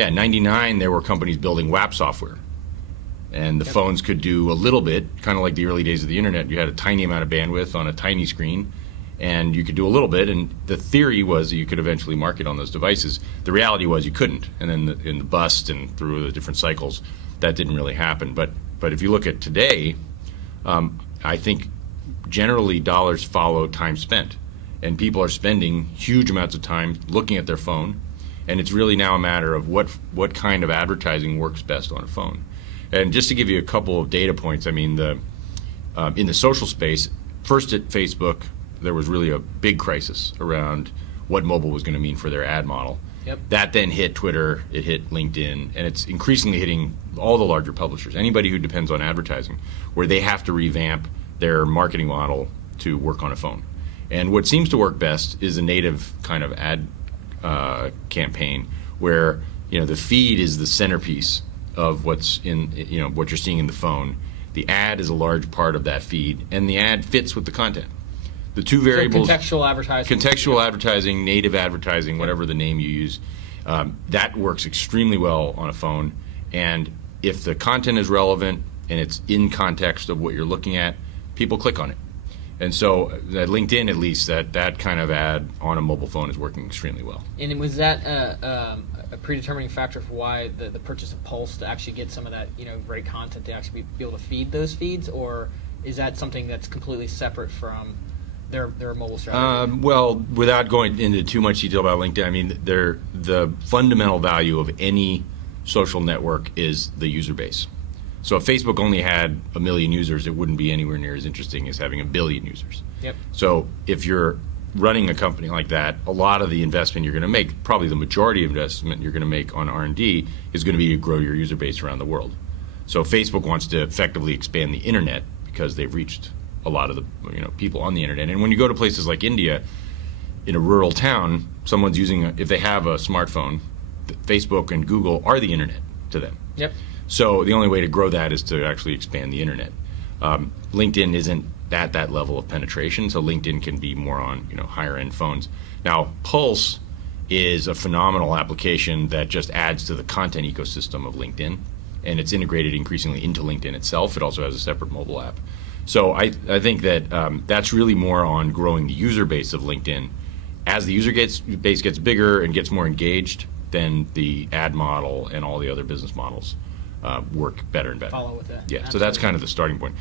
Yeah, in 99, there were companies building WAP software. And the phones could do a little bit, kind of like the early days of the internet. You had a tiny amount of bandwidth on a tiny screen, and you could do a little bit. And the theory was that you could eventually market on those devices. The reality was you couldn't. And then in the bust and through the different cycles, that didn't really happen. But if you look at today, I think generally dollars follow time spent. And people are spending huge amounts of time looking at their phone. And it's really now a matter of what kind of advertising works best on a phone. And just to give you a couple of data points, I mean, in the social space, first at Facebook, there was really a big crisis around what mobile was going to mean for their ad model. Yep. That then hit Twitter, it hit LinkedIn, and it's increasingly hitting all the larger publishers, anybody who depends on advertising, where they have to revamp their marketing model to work on a phone. And what seems to work best is a native kind of ad campaign where the feed is the centerpiece of what's in what you're seeing in the phone. The ad is a large part of that feed, and the ad fits with the content. The two variables: so contextual advertising, native advertising, whatever the name you use, that works extremely well on a phone. And if the content is relevant and it's in context of what you're looking at, people click on it. And so at LinkedIn, at least, that kind of ad on a mobile phone is working extremely well. And was that a predetermining factor for why the purchase of Pulse, to actually get some of that great content to actually be able to feed those feeds, or is that something that's completely separate from their mobile strategy? Well, without going into too much detail about LinkedIn, I mean, the fundamental value of any social network is the user base. So if Facebook only had 1 million users, it wouldn't be anywhere near as interesting as having 1 billion users. Yep. So if you're running a company like that, a lot of the investment you're going to make, probably the majority of investment you're going to make on R&D, is going to be to grow your user base around the world. So Facebook wants to effectively expand the internet because they've reached a lot of the people on the internet. And when you go to places like India, in a rural town, someone's using if they have a smartphone, Facebook and Google are the internet to them. Yep. So the only way to grow that is to actually expand the internet. LinkedIn isn't at that level of penetration, so LinkedIn can be more on higher end phones. Now, Pulse is a phenomenal application that just adds to the content ecosystem of LinkedIn, and it's integrated increasingly into LinkedIn itself. It also has a separate mobile app. So I think that that's really more on growing the user base of LinkedIn. As the user base gets bigger and gets more engaged, then the ad model and all the other business models work better and better. Follow with that. Yeah, Absolutely. so that's kind of the starting point.